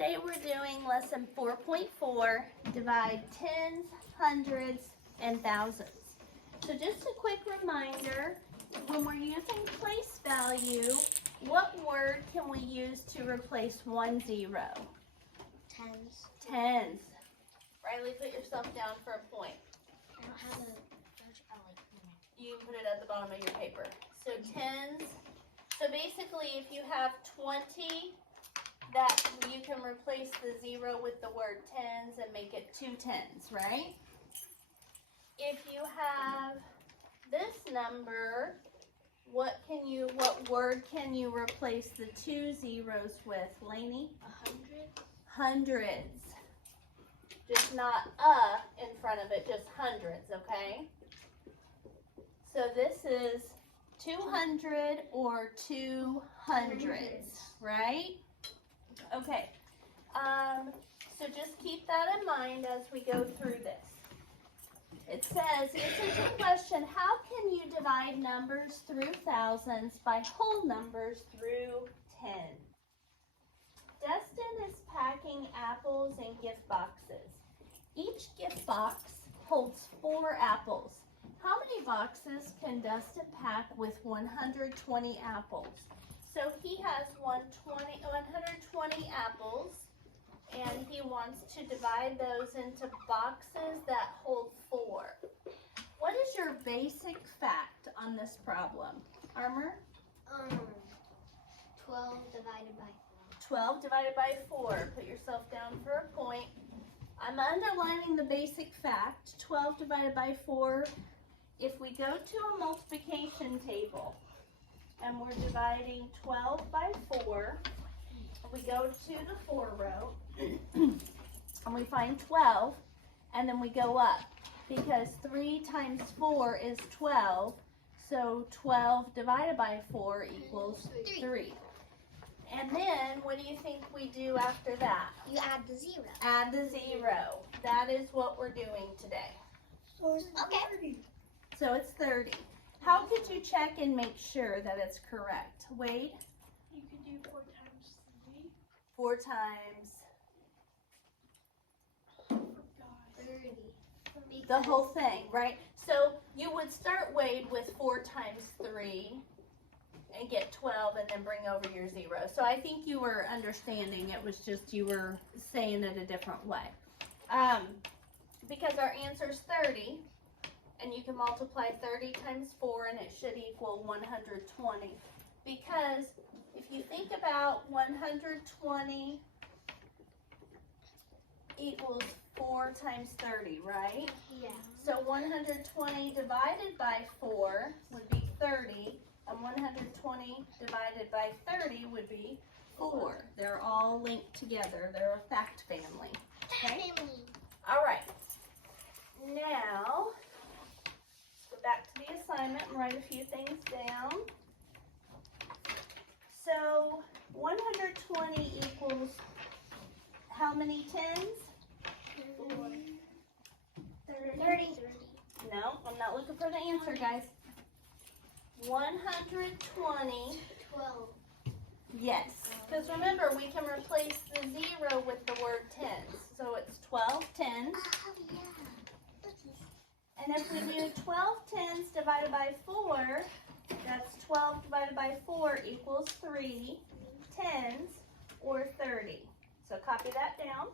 Today we're doing lesson 4.4, divide tens, hundreds, and thousands. So just a quick reminder, when we're using place value, what word can we use to replace 1 0? Tens. Tens. Riley, put yourself down for a point. I don't have a You can put it at the bottom of your paper. So tens. So basically, if you have 20, that you can replace the 0 with the word tens and make it 2 tens, right? If you have this number, what word can you replace the 2 zeros with, Lainey? 100. Hundreds. Just not in front of it, just hundreds, okay? So this is 200 or 200s, right? Okay. So just keep that in mind as we go through this. It says, answer to the question, how can you divide numbers through thousands by whole numbers through 10? Destin is packing apples in gift boxes. Each gift box holds 4 apples. How many boxes can Dustin pack with 120 apples? So he has 120 apples, and he wants to divide those into boxes that hold 4. What is your basic fact on this problem? Armor? 12 divided by 12 divided by 4. Put yourself down for a point. I'm underlining the basic fact. 12 divided by 4. If we go to a multiplication table and we're dividing 12 by 4, we go to the 4 row and we find 12, and then we go up because 3 times 4 is 12, so 12 divided by 4 equals 3. And then, what do you think we do after that? You add the 0. Add the 0. That is what we're doing today. Okay. So it's 30. How could you check and make sure that it's correct? Wade? You could do 4 times 3. 4 times 30. the whole thing, right? So you would start, Wade, with 4 times 3 and get 12 and then bring over your 0. So I think you were understanding. It was just you were saying it a different way. Because our answer is 30. And you can multiply 30 times 4 and it should equal 120. Because if you think about 120 equals 4 times 30, right? Yeah. So 120 divided by 4 would be 30. And 120 divided by 30 would be 4. They're all linked together. They're a fact family. Okay? All right. Now, back to the assignment and write a few things down. So 120 equals how many tens? 30. No, I'm not looking for the answer, guys. 120. 12. Yes, because remember, we can replace the 0 with the word tens. So it's 12 tens. Oh, yeah. And if we do 12 tens divided by 4, that's 12 divided by 4 equals 3 tens or 30. So copy that down.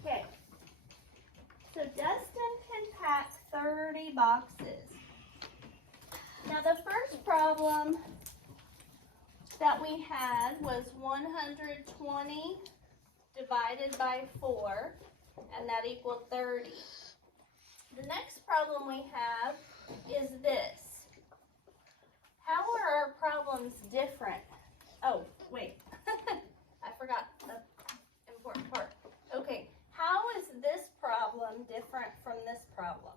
Okay. So Dustin can pack 30 boxes. Now the first problem that we had was 120 divided by 4, and that equaled 30. The next problem we have is this. How are our problems different? Oh, wait. I forgot the important part. Okay, how is this problem different from this problem?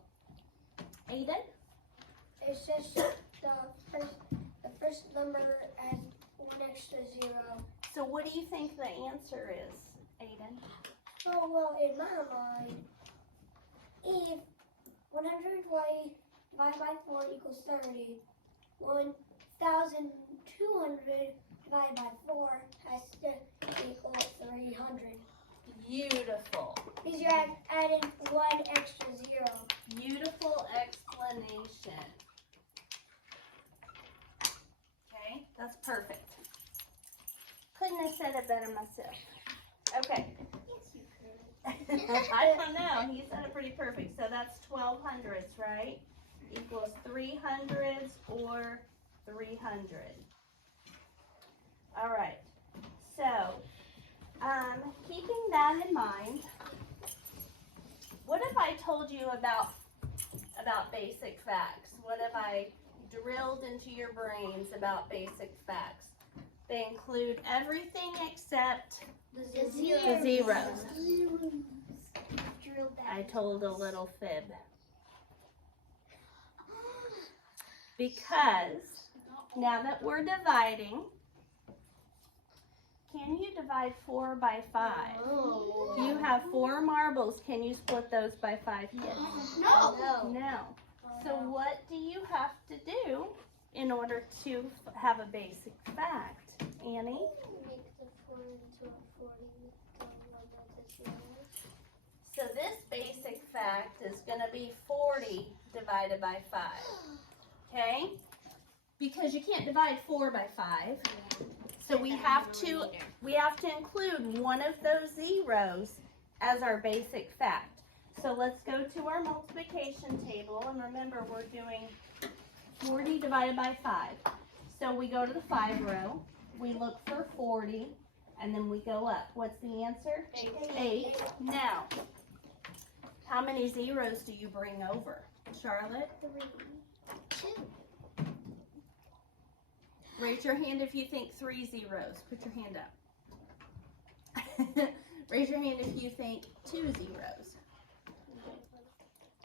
Aiden? It's just the first number has 1 extra 0. So what do you think the answer is, Aiden? Oh, well, in my mind, if 120 divided by 4 equals 30, 1,200 divided by 4 has to equal 300. Beautiful. Because you're adding one extra zero. Beautiful explanation. Okay, that's perfect. Couldn't have said it better myself. Okay. I don't know. He said it pretty perfect. So that's 12 hundredths, right? Equals 3 hundredths or 300. All right. So, keeping that in mind, what if I told you about basic facts? What if I drilled into your brains about basic facts? They include everything except The the zeros. Drill that. I told a little fib. Because now that we're dividing, can you divide 4 by 5? You have 4 marbles. Can you split those by 5 kids? No. No. So what do you have to do in order to have a basic fact, Annie? Make the 4 into a 40. So this basic fact is going to be 40 divided by 5. Okay? Because you can't divide 4 by 5. So we have to include one of those zeros as our basic fact. So let's go to our multiplication table, and remember we're doing 40 divided by 5. So we go to the 5 row, we look for 40, and then we go up. What's the answer? 8. Now, how many zeros do you bring over, Charlotte? 3. 2. Raise your hand if you think 3 zeros. Put your hand up. Raise your hand if you think 2 zeros.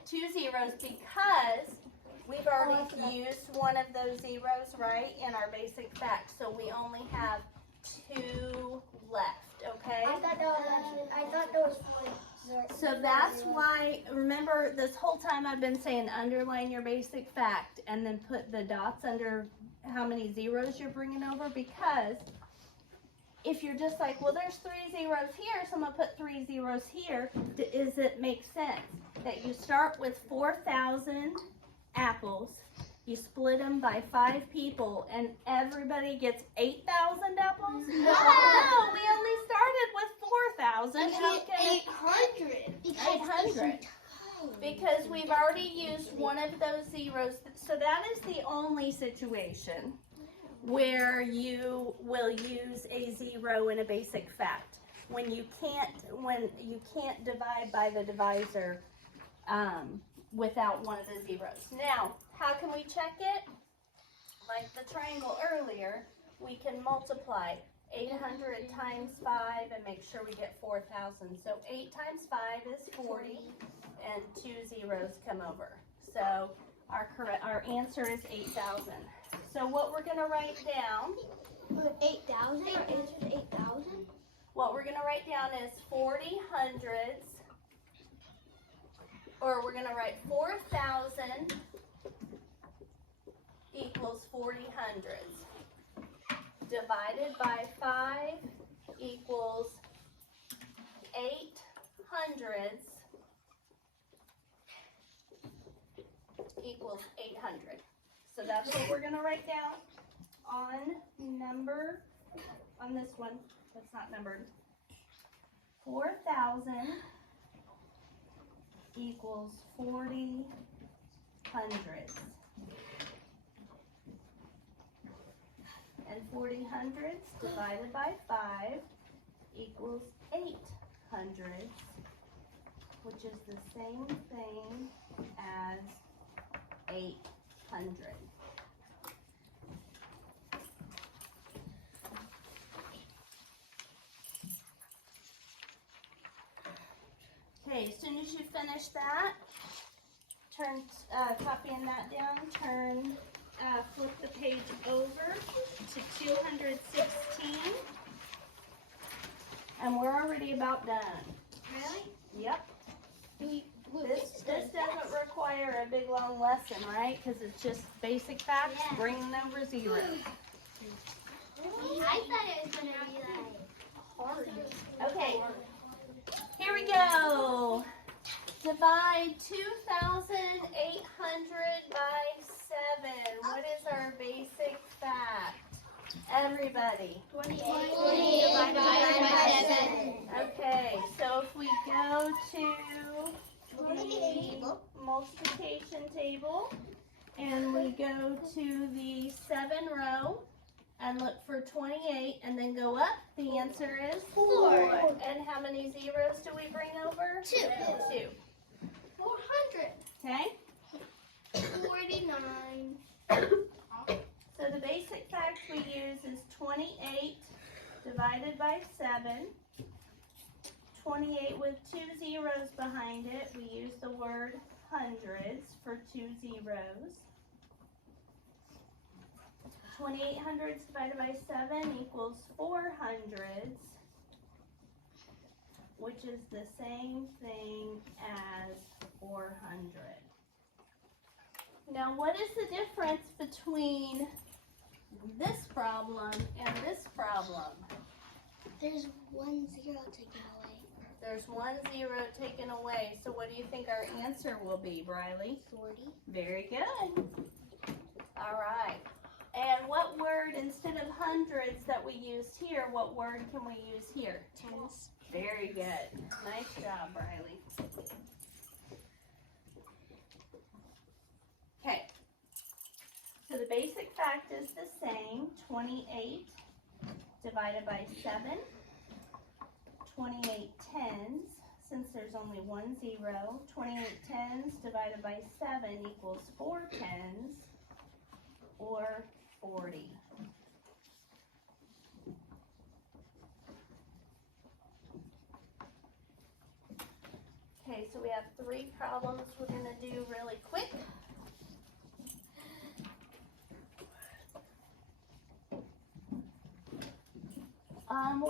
2 zeros because we've already used one of those zeros, right, in our basic fact. So we only have 2 left, okay? I thought there was 4. So that's why, remember this whole time I've been saying underline your basic fact and then put the dots under how many zeros you're bringing over, because if you're just like, well, there's 3 zeros here, so I'm going to put 3 zeros here, does it make sense that you start with 4,000 apples, you split them by 5 people, and everybody gets 8,000 apples? No, we only started with 4,000. How can it- 800. 800. Because we've already used one of those zeros. So that is the only situation where you will use a zero in a basic fact. When you can't divide by the divisor without one of the zeros. Now, how can we check it? Like the triangle earlier, we can multiply 800 times 5 and make sure we get 4,000. So 8 times 5 is 40. And 2 zeros come over. So our answer is 8,000. So what we're going to write down, 8,000? Our answer is 8,000? what we're going to write down is 40 hundredths, or we're going to write 4,000 equals 40 hundredths. Divided by 5 equals 8 hundredths equals 800. So that's what we're going to write down on this one that's not numbered. 4,000 equals 40 hundredths. And 40 hundredths divided by 5 equals 8 hundredths, which is the same thing as 800. Okay, as soon as you finish that, copying that down, flip the page over to 216, and we're already about done. Really? Yep. This doesn't require require a big long lesson, right? Because it's just basic facts, Yeah. bringing over zeros. I thought it was gonna be like hard. Okay, here we go. Divide 2,800 by 7. What is our basic fact? Everybody. 20 divided by 7. Okay, so if we go to the multiplication table and we go to the 7 row and look for 28 and then go up, the answer is 4. And how many zeros do we bring over? 2. 2. 400. Okay? 49. So the basic fact we use is 28 divided by 7. 28 with 2 zeros behind it. We use the word hundreds for 2 zeros. 28 hundreds divided by 7 equals 4 hundreds, which is the same thing as 400. Now, what is the difference between this problem and this problem? There's 1 0 taken away. There's 1 0 taken away. So what do you think our answer will be, Briley? 40. Very good. All right. And what word, instead of hundreds that we used here, what word can we use here? Tens. Very good. Nice job, Riley. Okay. So the basic fact is the same. 28 divided by 7. 28 tens, since there's only 1 0. 28 tens divided by 7 equals 4 tens, or 40. Okay, so we have 3 problems we're going to do really quick.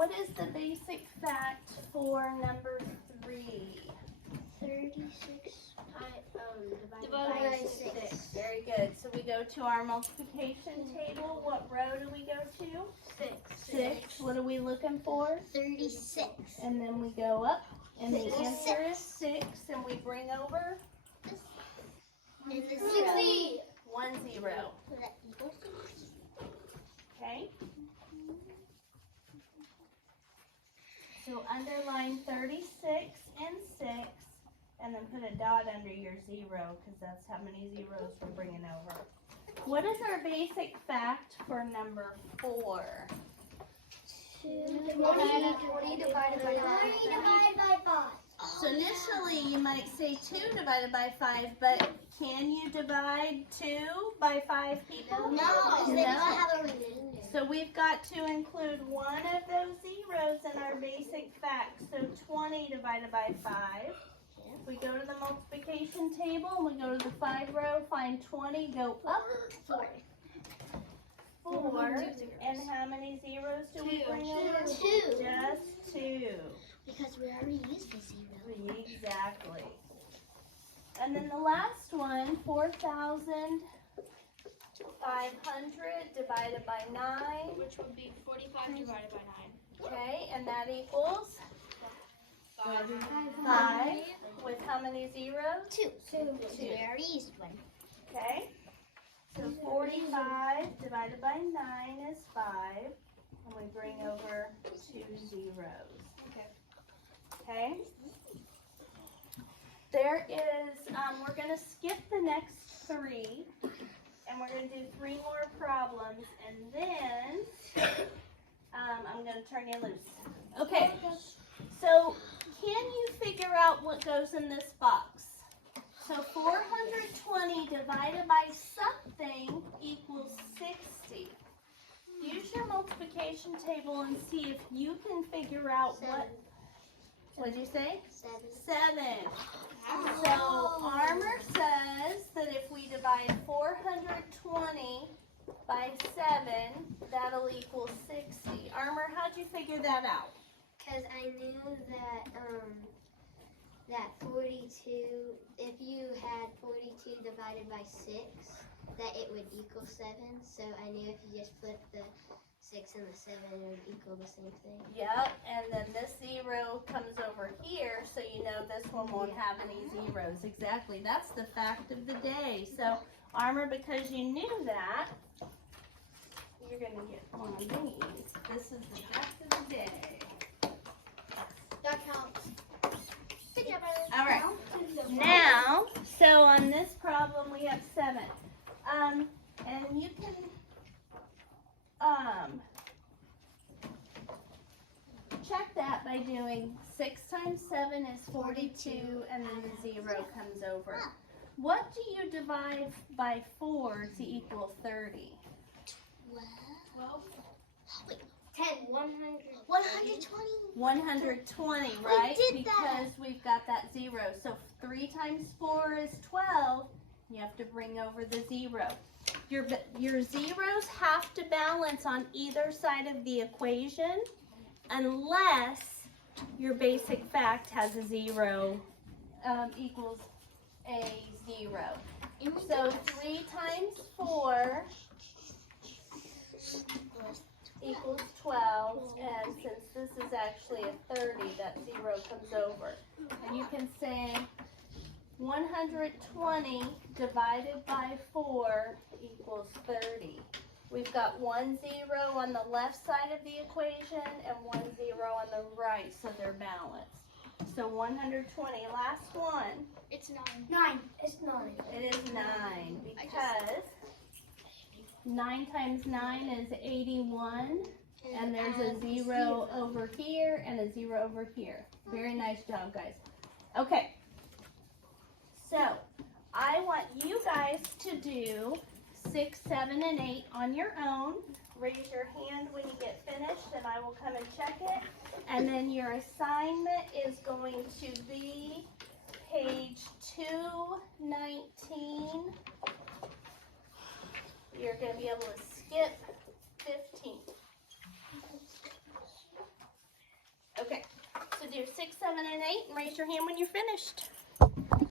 What is the basic fact for number 3? 36 Divided by 6. Very good. So we go to our multiplication table. What row do we go to? 6. What are we looking for? 36. And then we go up, and the Six. answer is 6, and we bring over And the 60. 1 0. That equals Okay? So underline 36 and 6, and then put a dot under your 0, because that's how many zeros we're bringing over. What is our basic fact for number 4? 20 divided by 5. So initially you might say 2 divided by 5, but can you divide 2 by 5 people? No, because they don't have a remainder. So we've got to include one of those zeros in our basic fact. So 20 divided by 5. We go to the multiplication table, and we go to the 5 row, find 20, go up 4. 4. And how many zeros do we bring over? 2. Just 2. Because we already used the 0. Exactly. And then the last one, 4,500 divided by 9. Which would be 45 divided by 9. Okay, and that equals 5. 5 with how many zeros? 2. We already used one. Okay. So 45 divided by 9 is 5. And we bring over 2 zeros. Okay. There is, we're going to skip the next 3. And we're going to do 3 more problems. And then I'm going to turn you loose. Okay. So can you figure out what goes in this box? So 420 divided by something equals 60. Use your multiplication table and see if you can figure out what did you say? 7. So Armour says that if we divide 420 by 7, that'll equal 60. Armour, how'd you figure that out? Because I knew that that 42, if you had 42 divided by 6, that it would equal 7. So I knew if you just flip the 6 and the 7, it would equal the same thing. Yep, and then this 0 comes over here, so you know this one won't have any zeros. Exactly, that's the fact of the day. So, Armor, because you knew that, you're going to get one of these. This is the fact of the day. That counts. Good job, All right. Now, so on this problem we have 7. And you can check that by doing 6 times 7 is 42, and then the 0 comes over. What do you divide by 4 to equal 30? 12. 10, 100. 120. 120, right? did that. Because we've got that 0. So 3 times 4 is 12. You have to bring over the 0. Your zeros have to balance on either side of the equation unless your basic fact has a 0 equals a 0. So 3 times 4 equals 12, and since this is actually a 30, that 0 comes over. And you can say 120 divided by 4 equals 30. We've got 1 0 on the left side of the equation and 1 0 on the right, so they're balanced. So 120, last one, It's 9. 9. It's 9. it is 9 because 9 times 9 is 81. And there's a 0 over here and a 0 over here. Very nice job, guys. Okay. So, I want you guys to do 6, 7, and 8 on your own. Raise your hand when you get finished and I will come and check it. And then your assignment is going to be page 219. You're going to be able to skip 15. Okay, so do 6, 7, and 8 and raise your hand when you're finished.